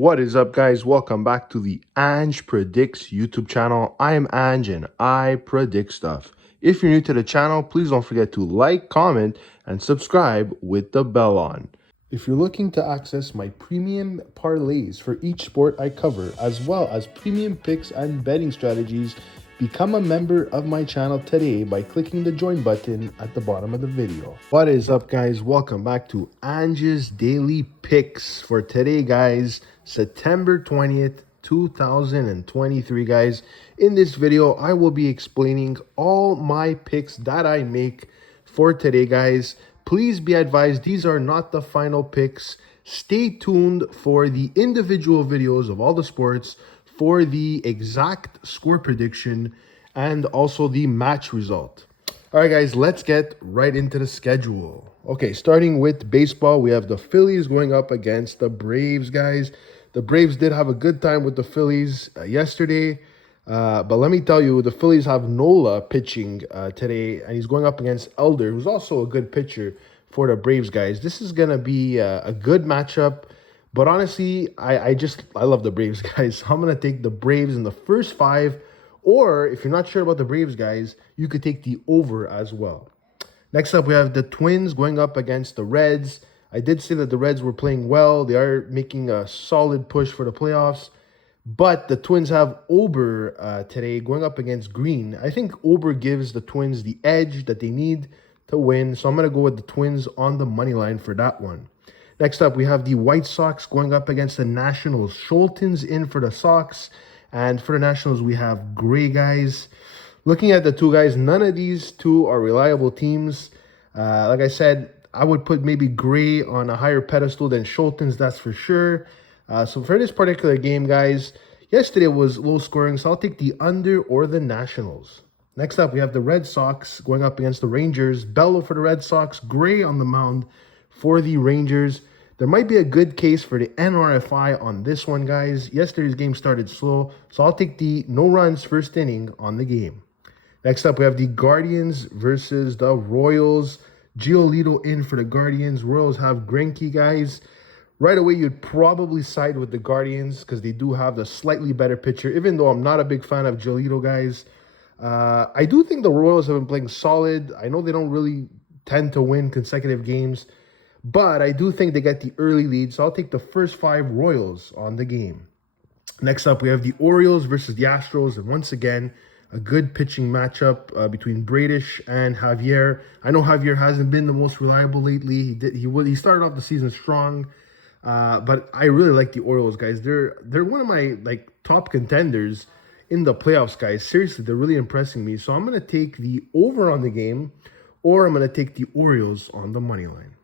What is up, guys? Welcome back to the Ange Predicts YouTube channel. I am Ange and I predict stuff. If you're new to the channel, please don't forget to like, comment, and subscribe with the bell on. If you're looking to access my premium parlays for each sport I cover, as well as premium picks and betting strategies, become a member of my channel today by clicking the join button at the bottom of the video. What is up, guys? Welcome back to Ange's Daily Picks for today, guys, September 20th, 2023, guys. In this video, I will be explaining all my picks that I make for today, guys. Please be advised, these are not the final picks. Stay tuned for the individual videos of all the sports for the exact score prediction and also the match result. All right, guys, let's get right into the schedule. Okay, starting with baseball, we have the Phillies going up against the Braves, guys. The Braves did have a good time with the Phillies yesterday. But let me tell you, the Phillies have Nola pitching today, and he's going up against Elder, who's also a good pitcher for the Braves, guys. This is going to be a good matchup. But honestly, I love the Braves, guys. So I'm going to take the Braves in the first five. Or if you're not sure about the Braves, guys, you could take the over as well. Next up, we have the Twins going up against the Reds. I did say that the Reds were playing well. They are making a solid push for the playoffs. But the Twins have Ober today going up against Green. I think Ober gives the Twins the edge that they need to win. So I'm going to go with the Twins on the money line for that one. Next up, we have the White Sox going up against the Nationals. Schulten's in for the Sox. And for the Nationals, we have Gray, guys. Looking at the two guys, none of these two are reliable teams. Like I said, I would put maybe Gray on a higher pedestal than Schulten's, that's for sure. So for this particular game, guys, yesterday was low scoring, so I'll take the under or the Nationals. Next up, we have the Red Sox going up against the Rangers. Bello for the Red Sox, Gray on the mound for the Rangers. There might be a good case for the NRFI on this one, guys. Yesterday's game started slow, so I'll take the no runs first inning on the game. Next up, we have the Guardians versus the Royals. Giolito in for the Guardians. Royals have Greinke, guys. Right away, you'd probably side with the Guardians because they do have the slightly better pitcher, even though I'm not a big fan of Giolito, guys. I do think the Royals have been playing solid. I know they don't really tend to win consecutive games, but I do think they get the early lead, so I'll take the first five Royals on the game. Next up, we have the Orioles versus the Astros, and once again, a good pitching matchup between Bradish and Javier. I know Javier hasn't been the most reliable lately. He started off the season strong, but I really like the Orioles, guys. They're one of my top contenders in the playoffs, guys. Seriously, they're really impressing me. So I'm gonna take the over on the game, or I'm gonna take the Orioles on the money line.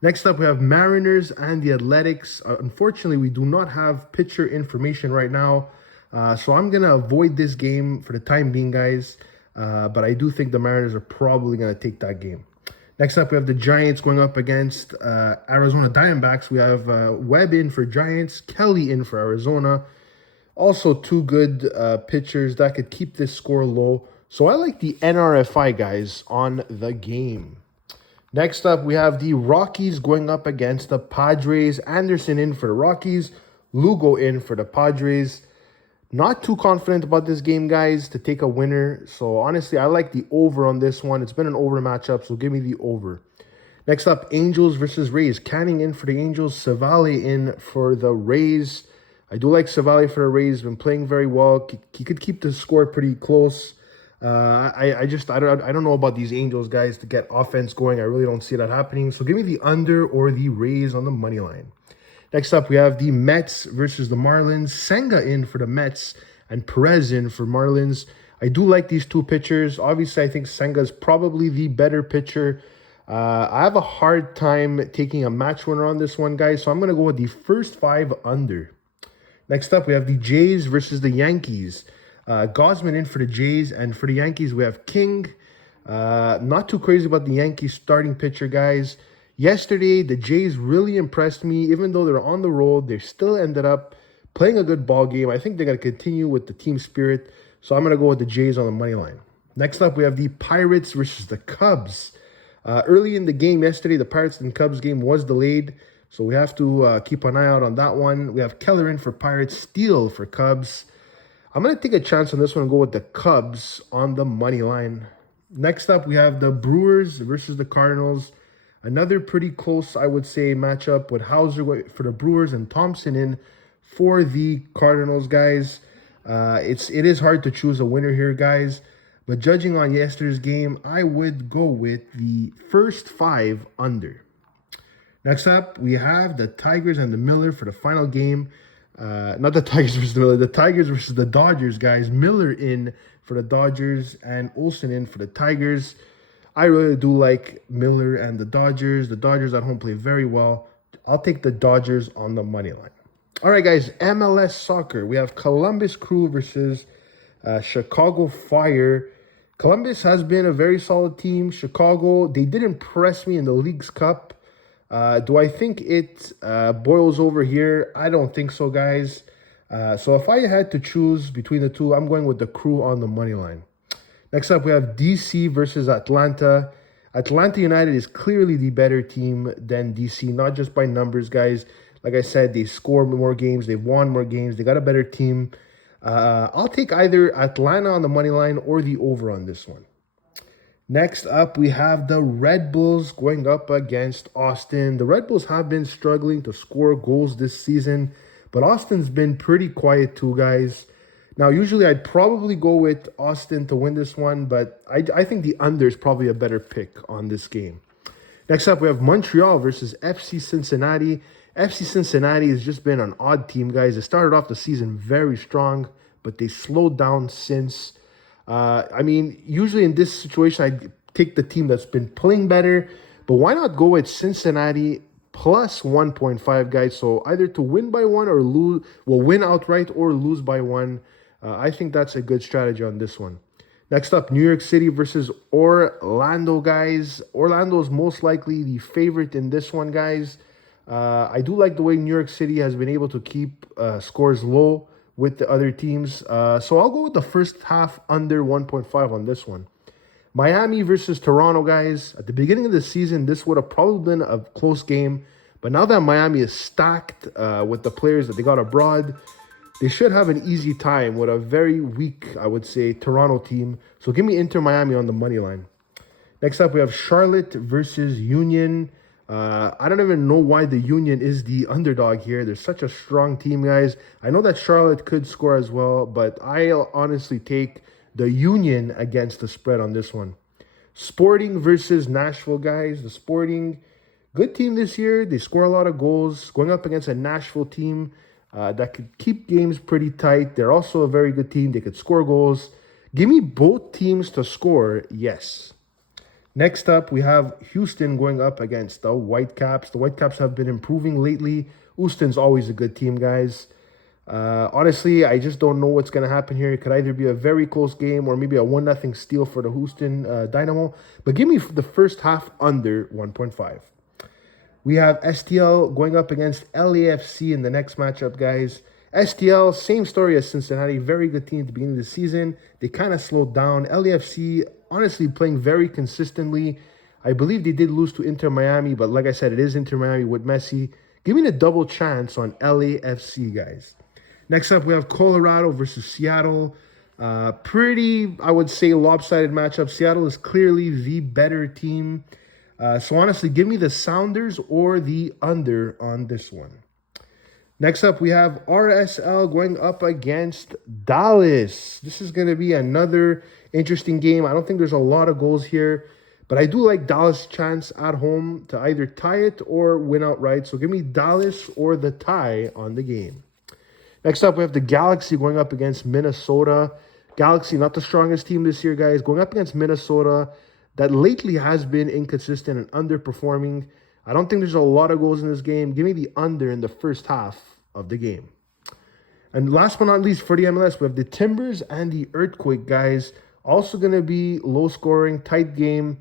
Next up, we have Mariners and the Athletics. Unfortunately, we do not have pitcher information right now. So I'm going to avoid this game for the time being, guys. But I do think the Mariners are probably going to take that game. Next up, we have the Giants going up against Arizona Diamondbacks. We have Webb in for Giants, Kelly in for Arizona. Also, two good pitchers that could keep this score low. So I like the NRFI, guys, on the game. Next up, we have the Rockies going up against the Padres. Anderson in for the Rockies. Lugo in for the Padres. Not too confident about this game, guys, to take a winner. So, honestly, I like the over on this one. It's been an over matchup, so give me the over. Next up, Angels versus Rays. Canning in for the Angels. Savali in for the Rays. I do like Savali for the Rays. Been playing very well. He could keep the score pretty close. I don't know about these Angels, guys, to get offense going. I really don't see that happening. So give me the under or the Rays on the money line. Next up, we have the Mets versus the Marlins. Senga in for the Mets and Perez in for Marlins. I do like these two pitchers. Obviously, I think Senga is probably the better pitcher. I have a hard time taking a match winner on this one, guys. So I'm going to go with the first five under. Next up, we have the Jays versus the Yankees. Gosman in for the Jays, and for the Yankees, we have King. Not too crazy about the Yankees starting pitcher, guys. Yesterday, the Jays really impressed me. Even though they're on the road, they still ended up playing a good ball game. I think they're going to continue with the team spirit, so I'm going to go with the Jays on the money line. Next up, we have the Pirates versus the Cubs. Early in the game yesterday, the Pirates and Cubs game was delayed, So we have to keep an eye out on that one. We have Kellerin for Pirates, Steele for Cubs. I'm going to take a chance on this one and go with the Cubs on the money line. Next up, we have the Brewers versus the Cardinals. Another pretty close, I would say, matchup with Hauser for the Brewers and Thompson in for the Cardinals, guys. It is hard to choose a winner here, guys. But judging on yesterday's game, I would go with the first 5 under. Next up, we have the Tigers and the Miller for the final game. Not the Tigers versus the Miller, the Tigers versus the Dodgers, guys. Miller in for the Dodgers and Olsen in for the Tigers. I really do like Miller and the Dodgers. The Dodgers at home play very well. I'll take the Dodgers on the money line. All right, guys, MLS soccer. We have Columbus Crew versus Chicago Fire. Columbus has been a very solid team. Chicago, they did impress me in the Leagues Cup. Do I think it boils over here? I don't think so, guys. So if I had to choose between the two, I'm going with the Crew on the money line. Next up, we have DC versus Atlanta. Atlanta United is clearly the better team than DC, not just by numbers, guys. Like I said, they score more games, they've won more games, they got a better team. I'll take either Atlanta on the money line or the over on this one. Next up, we have the Red Bulls going up against Austin. The Red Bulls have been struggling to score goals this season, but Austin's been pretty quiet too, guys. Now, usually I'd probably go with Austin to win this one, but I think the under is probably a better pick on this game. Next up, we have Montreal versus FC Cincinnati. FC Cincinnati has just been an odd team, guys. They started off the season very strong, but they slowed down since. I mean, usually in this situation, I'd take the team that's been playing better, but why not go with Cincinnati plus 1.5, guys? So either to win by 1 or lose, well, win outright or lose by 1. I think that's a good strategy on this one. Next up, New York City versus Orlando, guys. Orlando is most likely the favorite in this one, guys. I do like the way New York City has been able to keep scores low with the other teams. So I'll go with the first half under 1.5 on this one. Miami versus Toronto, guys. At the beginning of the season, this would have probably been a close game. But now that Miami is stacked with the players that they got abroad, they should have an easy time with a very weak, I would say, Toronto team. So give me Inter Miami on the money line. Next up, we have Charlotte versus Union. I don't even know why the Union is the underdog here. They're such a strong team, guys. I know that Charlotte could score as well, but I'll honestly take the Union against the spread on this one. Sporting versus Nashville, guys. The Sporting, good team this year. They score a lot of goals. Going up against a Nashville team that could keep games pretty tight. They're also a very good team. They could score goals. Give me both teams to score, yes. Next up, we have Houston going up against the Whitecaps. The Whitecaps have been improving lately. Houston's always a good team, guys. Honestly, I just don't know what's going to happen here. It could either be a very close game or maybe a 1-0 steal for the Houston Dynamo. But give me the first half under 1.5. We have STL going up against LAFC in the next matchup, guys. STL, same story as Cincinnati. Very good team at the beginning of the season. They kind of slowed down. LAFC, honestly, playing very consistently. I believe they did lose to Inter Miami, but like I said, it is Inter Miami with Messi. Give me a double chance on LAFC, guys. Next up, we have Colorado versus Seattle. Pretty, I would say, lopsided matchup. Seattle is clearly the better team. So honestly, give me the Sounders or the under on this one. Next up, we have RSL going up against Dallas. This is going to be another interesting game. I don't think there's a lot of goals here, but I do like Dallas' chance at home to either tie it or win outright. So give me Dallas or the tie on the game. Next up, we have the Galaxy going up against Minnesota. Galaxy, not the strongest team this year, guys. Going up against Minnesota, that lately has been inconsistent and underperforming. I don't think there's a lot of goals in this game. Give me the under in the first half of the game. And last but not least, for the MLS, we have the Timbers and the Earthquake, guys. Also going to be low-scoring, tight game.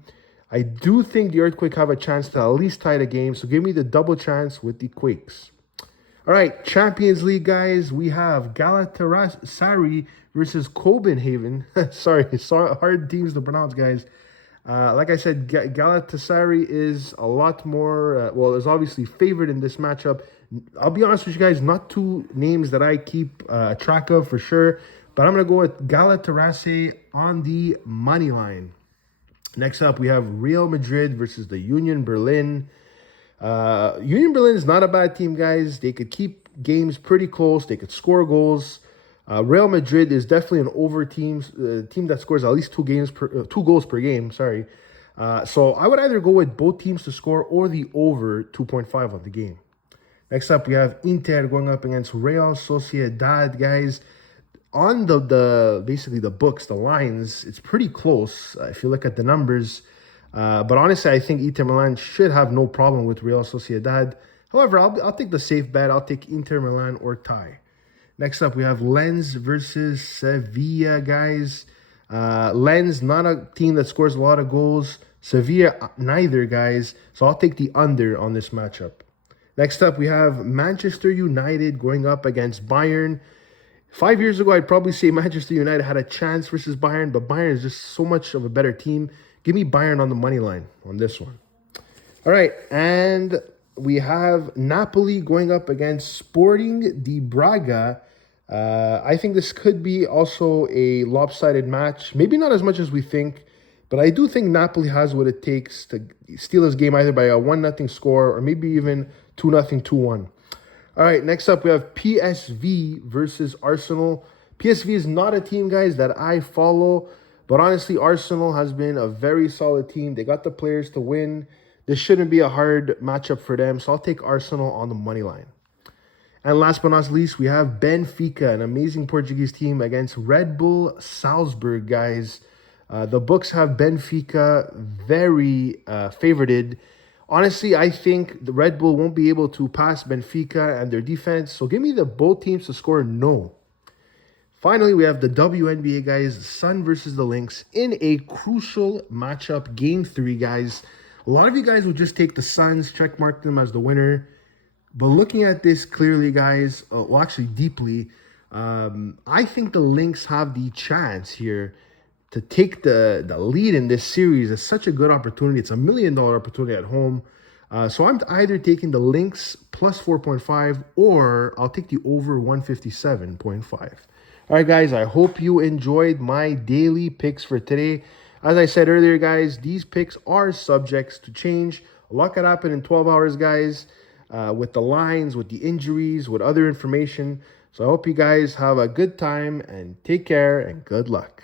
I do think the Earthquake have a chance to at least tie the game, so give me the double chance with the Quakes. All right, Champions League, guys. We have Galatasaray versus Copenhagen. Sorry, hard teams to pronounce, guys. Like I said, Galatasaray is a lot more, well, is obviously favored in this matchup. I'll be honest with you guys, not two names that I keep track of for sure, but I'm going to go with Galatasaray on the money line. Next up, we have Real Madrid versus the Union Berlin. Union Berlin is not a bad team, guys. They could keep games pretty close. They could score goals. Real Madrid is definitely an over team that scores at least two goals per game. Sorry. So I would either go with both teams to score or the over 2.5 on the game. Next up, we have Inter going up against Real Sociedad, guys. On the basically the books, the lines, it's pretty close if you look at the numbers. But honestly, I think Inter Milan should have no problem with Real Sociedad. However, I'll take the safe bet. I'll take Inter Milan or tie. Next up, we have Lens versus Sevilla, guys. Lens, not a team that scores a lot of goals. Sevilla, neither, guys. So I'll take the under on this matchup. Next up, we have Manchester United going up against Bayern. 5 years ago, I'd probably say Manchester United had a chance versus Bayern, but Bayern is just so much of a better team. Give me Bayern on the money line on this one. All right, and we have Napoli going up against Sporting de Braga. I think this could be also a lopsided match. Maybe not as much as we think, but I do think Napoli has what it takes to steal this game either by a 1-0 score or maybe even 2-0, 2-1. All right, next up, we have PSV versus Arsenal. PSV is not a team, guys, that I follow. But honestly, Arsenal has been a very solid team. They got the players to win. This shouldn't be a hard matchup for them. So I'll take Arsenal on the money line. And last but not least, we have Benfica, an amazing Portuguese team against Red Bull Salzburg, guys. The books have Benfica very favorited. Honestly, I think the Red Bull won't be able to pass Benfica and their defense. So give me the both teams to score no. Finally, we have the WNBA, guys. The Sun versus the Lynx in a crucial matchup. Game 3, guys. A lot of you guys will just take the Suns, check mark them as the winner. But looking at this clearly, guys, well, actually deeply, I think the Lynx have the chance here to take the lead in this series. It's such a good opportunity. It's $1 million opportunity at home. So I'm either taking the Lynx plus 4.5 or I'll take the over 157.5. All right, guys, I hope you enjoyed my daily picks for today. As I said earlier, guys, these picks are subjects to change. A lot could happen in 12 hours, guys, with the lines, with the injuries, with other information. So I hope you guys have a good time and take care and good luck.